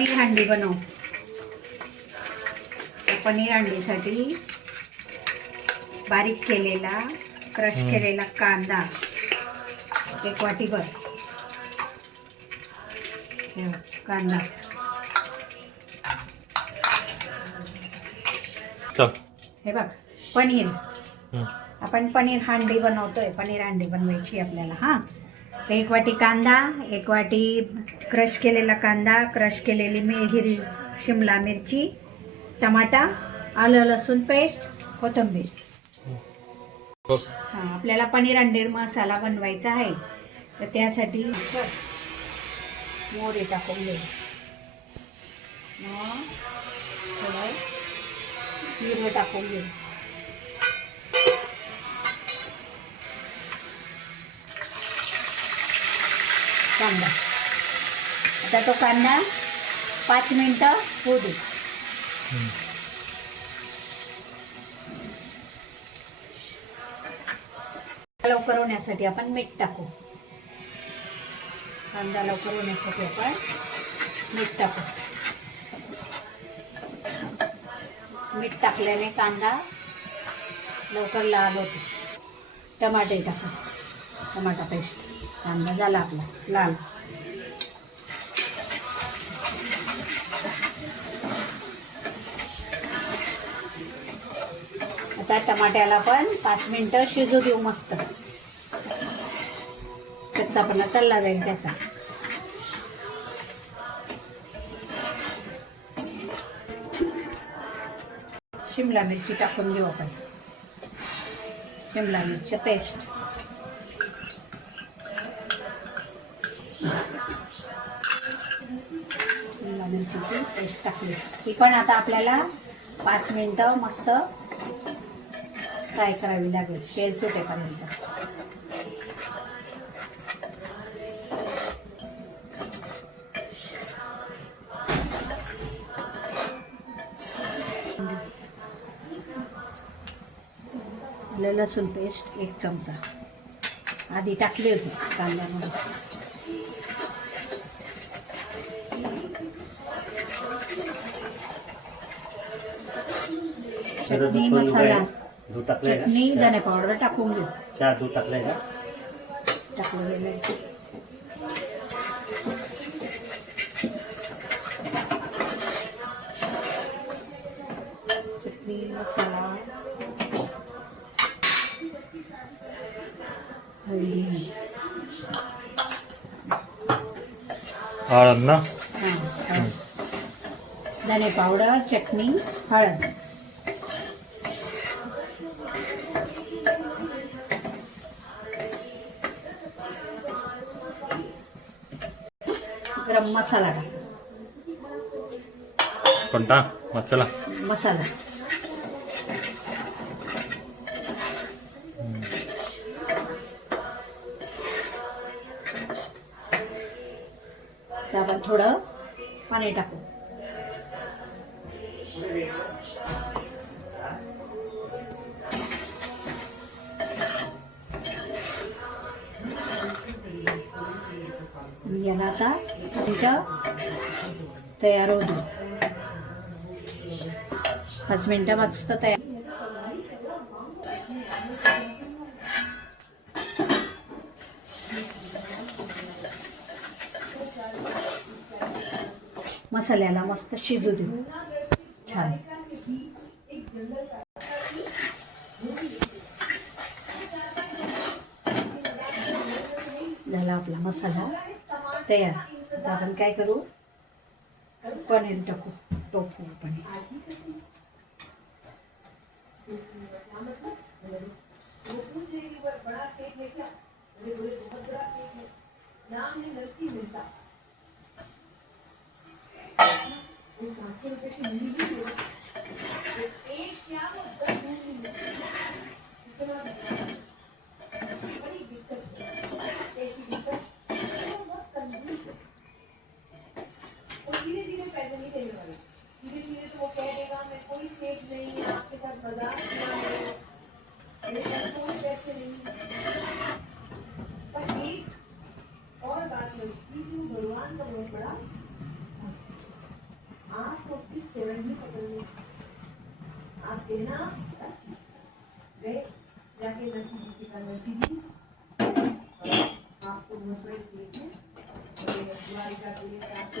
पनीर हांडी बनव. पनीर हांडीसाठी बारीक केलेला क्रश. केलेला कांदा. एक वाटीभर हे बघ, कांदा. हे बघ पनीर. आपण पनीर हांडी बनवतोय पनीर हांडी बनवायची आपल्याला हां? एक वाटी कांदा एक वाटी क्रश केलेला कांदा क्रश केलेली मी हिरवी शिमला मिरची टमाटा आलं लसूण पेस्ट कोथिंबीर. हां आपल्याला पनीर अंडीर मसाला बनवायचा आहे. तर त्यासाठी मोरी मोहरी टाकून घे मग थोडं टाकून घेऊ. कांदा. आता तो कांदा पाच मिनटं होऊ दे. लवकर होण्यासाठी आपण मीठ टाकू. कांदा लवकर होण्यासाठी आपण मीठ टाकू. मीठ टाकल्याने कांदा लवकर लाल होतो. टमाटे टाकू. टमाटा पेस्ट. कांदा झाला आपला लाल. आता टमाट्याला पण पाच मिनटं शिजू देऊ मस्त. कच्चापणा चालला जाईल त्याचा. शिमला मिरची टाकून घेऊ आपण. शिमला मिरची पेस्ट मिरचीची पेस्ट टाकली. ती पण आता आपल्याला पाच मिनटं मस्त फ्राय करावी लागेल तेल सुटेपर्यंत. लसूण पेस्ट एक चमचा. आधी टाकली होती कांद्यामध्ये चटणी मसाला. दूध टाकलंय का? चटणी धने पावडर टाकून घेऊ. चहा दूध टाकलंय का. चटणी मसाला. हळदी. हळद ना? धने पावडर चटणी हळद. गरम मसाला टाक. कोणता? मसाला. मसाला आपण थोडं पाणी टाकू. आणि आता मिनटं तयार होऊ देऊ पाच मिनटं मस्त तयार. मसाल्याला मस्त शिजू देऊ. छान. झाला आपला मसाला. तयार. आता आपण काय करू? पनीर टाकू टोफू पनीर नहीं देने वाला धीरे धीरे तो वो कह देगा मैं कोई सेफ़ नहीं है आपके साथ बाज़ार मज़ाक पर एक और बात लगती कि भगवान का बहुत बड़ा आपको अपनी चरण ही। पकड़ने आप देना गए जाके नरसी जी के पास जी आपको बहुत बड़ी चीज़ है आपको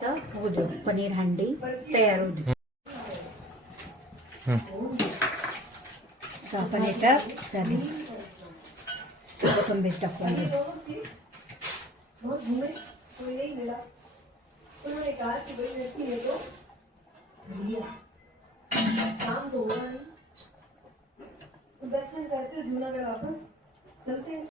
तर होऊ दे पनीर हंडी तयार होऊ दे तर आपण याच्यात झाली कोथिंबीर टाकून ये देऊ दोनों से बहुत घूमे कोई नहीं मिला उन्होंने कहा कि भाई नरसिंह है तो लिया काम तो हुआ नहीं। तो दर्शन करके जूनागढ़ वापस। चलते हैं।